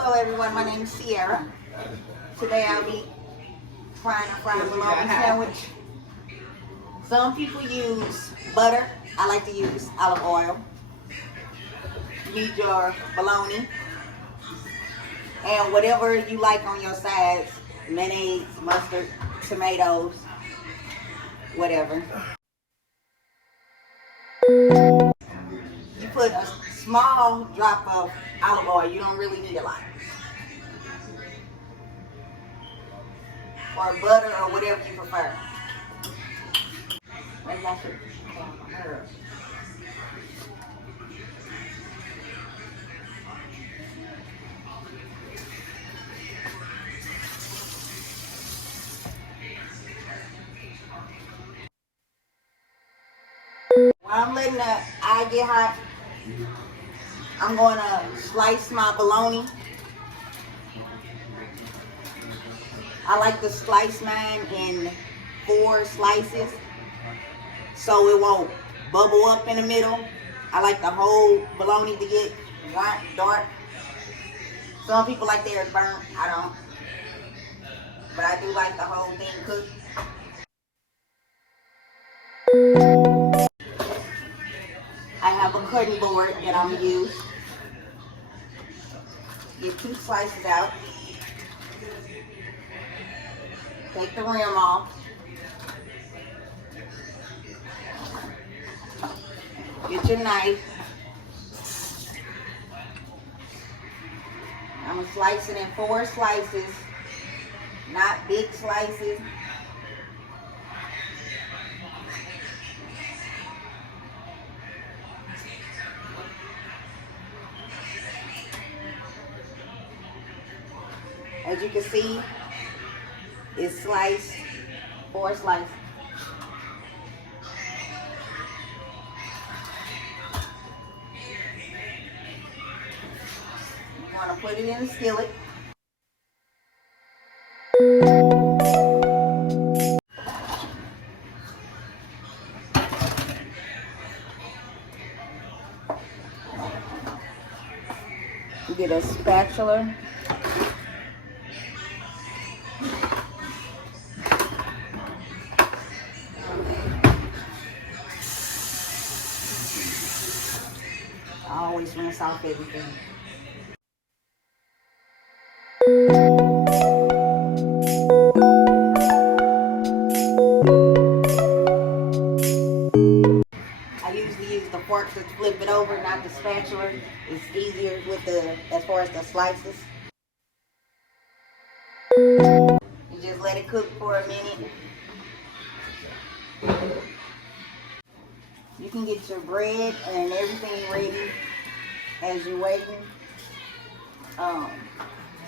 Hello everyone, my name is Sierra. Today I'll be trying to fry a bologna sandwich. Some people use butter. I like to use olive oil. You need your bologna and whatever you like on your sides, mayonnaise, mustard, tomatoes, whatever. You put a small drop of olive oil. You don't really need a lot. Or butter or whatever you prefer. Maybe I should turn my hair up. While I'm letting the eye get hot, I'm going to slice my bologna. I like to slice mine in 4 slices so it won't bubble up in the middle. I like the whole bologna to get white, dark. Some people like theirs burnt. I don't. But I do like the whole thing cooked. I have a cutting board that I'm going to use. Get 2 slices out. Take the rim off. Get your knife. I'm going to slice it in 4 slices, not big slices. As you can see, it's sliced, 4 slices. I'm going to put it in the skillet. Get a spatula. I always rinse off everything. I usually use the fork to flip it over, not the spatula. It's easier with as far as the slices. You just let it cook for a minute. You can get your bread and everything ready as you're waiting.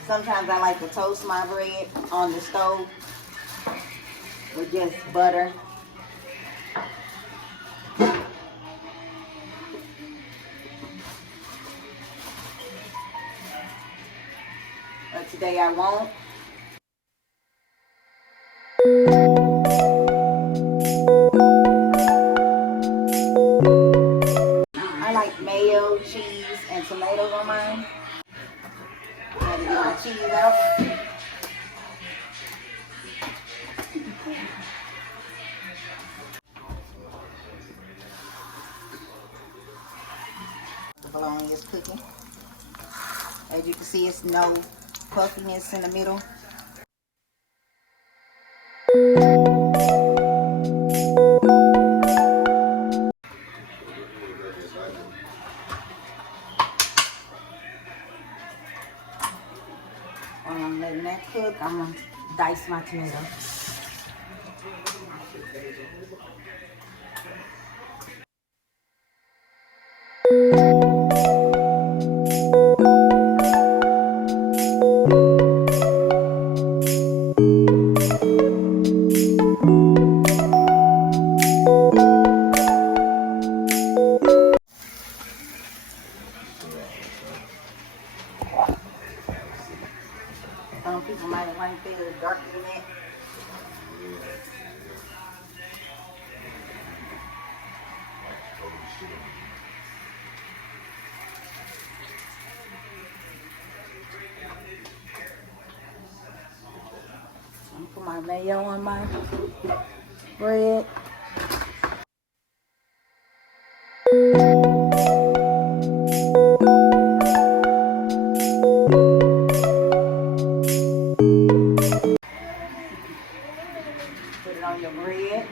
Sometimes I like to toast my bread on the stove with just butter. But today I won't. I like mayo, cheese, and tomatoes on mine. I had to get my cheese out. The bologna is cooking. As you can see, it's no puffiness in the middle. While I'm letting that cook, I'm going to dice my tomato. Some people might have like theirs darker than that. my mayo on my bread. Put it on your bread.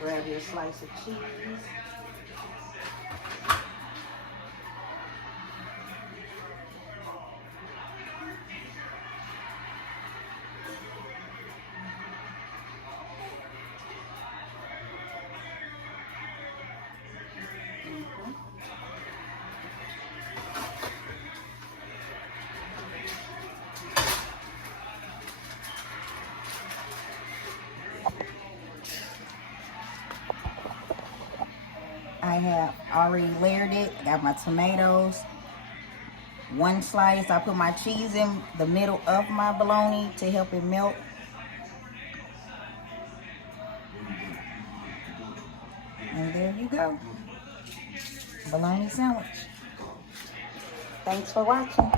Grab your slice of cheese. I have already layered it. I got my tomatoes. One slice. I put my cheese in the middle of my bologna to help it melt. And there you go. Bologna sandwich. Thanks for watching.